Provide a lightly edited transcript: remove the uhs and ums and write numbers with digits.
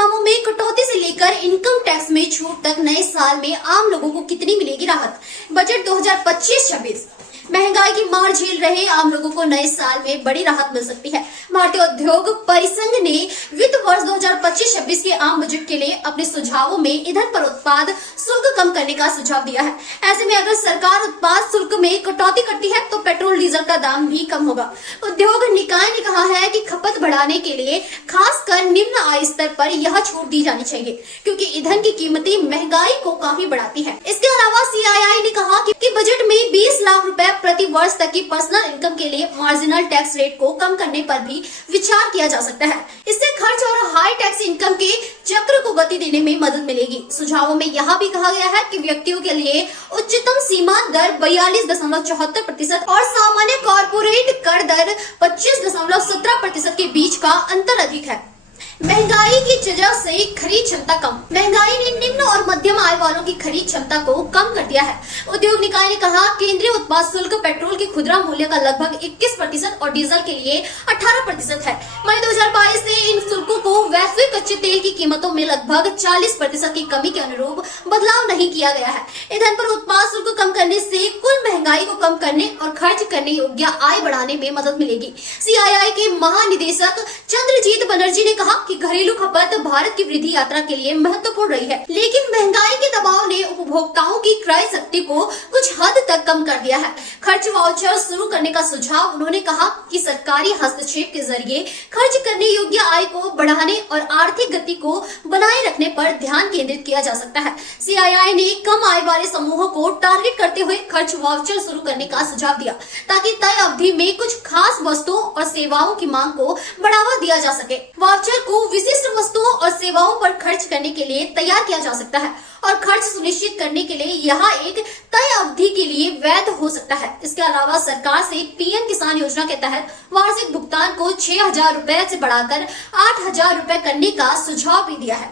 दामों में कटौती से लेकर इनकम टैक्स में छूट तक नए साल में आम लोगों को कितनी मिलेगी राहत। बजट 2025-26 महंगाई की मार झेल रहे आम लोगों को नए साल में बड़ी राहत मिल सकती है। भारतीय उद्योग परिसंघ ने वित्त वर्ष 2025-26 के आम बजट के लिए अपने सुझावों में ईंधन पर उत्पाद शुल्क कम करने का सुझाव दिया है। ऐसे में अगर सरकार उत्पाद शुल्क में कटौती करती है तो पेट्रोल डीजल का दाम भी कम होगा। उद्योग निकाय ने कहा है कि खपत बढ़ाने के लिए खासकर निम्न आय स्तर पर यह छूट दी जानी चाहिए, क्योंकि ईंधन की कीमतें महंगाई को काफी बढ़ाती है। इसके अलावा CII ने कहा कि बजट में 20 लाख रुपए प्रति वर्ष तक की पर्सनल इनकम के लिए मार्जिनल टैक्स रेट को कम करने पर भी विचार किया जा सकता है। इससे खर्च और हाई टैक्स इनकम के चक्र को गति देने में मदद मिलेगी। सुझावों में यह भी कहा गया है कि व्यक्तियों के लिए उच्चतम सीमा दर 42.74% और सामान्य कॉर्पोरेट कर दर 25.17% के बीच का अंतर अधिक है। महंगाई की वजह से खरीद क्षमता कम। महंगाई ने निम्न और मध्यम आय वालों की खरीद क्षमता को कम कर दिया है। उद्योग निकाय ने कहा, केंद्रीय उत्पाद शुल्क पेट्रोल के खुदरा मूल्य का लगभग 21% और डीजल के लिए 18% है। मई 2022 से इन शुल्कों को वैश्विक कच्चे तेल की कीमतों में लगभग 40% की कमी के अनुरूप बदलाव नहीं किया गया है। ईंधन पर उत्पाद शुल्क कम करने से कुल महंगाई को कम करने और खर्च करने योग्य आय बढ़ाने में मदद मिलेगी। CII के महानिदेशक चंद्रजीत बनर्जी ने कहा कि घरेलू खपत भारत की वृद्धि यात्रा के लिए महत्वपूर्ण रही है, लेकिन महंगाई के दबाव ने उपभोक्ताओं की क्रय शक्ति को कुछ हद तक कम कर दिया है। खर्च वाउचर शुरू करने का सुझाव उन्होंने कहा कि सरकारी हस्तक्षेप के जरिए खर्च करने योग्य आय को बढ़ाने और आर्थिक गति को बनाए रखने पर ध्यान केंद्रित किया जा सकता है। CII ने कम आय वाले समूहों को टारगेट करते हुए खर्च वाउचर शुरू करने का सुझाव दिया, ताकि तय अवधि में कुछ खास वस्तुओं और सेवाओं की मांग को बढ़ावा दिया जा सके। वाउचर को विशिष्ट वस्तुओं और सेवाओं पर खर्च करने के लिए तैयार किया जा सकता है और खर्च सुनिश्चित करने के लिए यह एक तय अवधि के लिए वैध हो सकता है। इसके अलावा सरकार से PM किसान योजना के तहत वार्षिक भुगतान को 6,000 रुपए से बढ़ाकर 8,000 रुपए करने का सुझाव भी दिया है।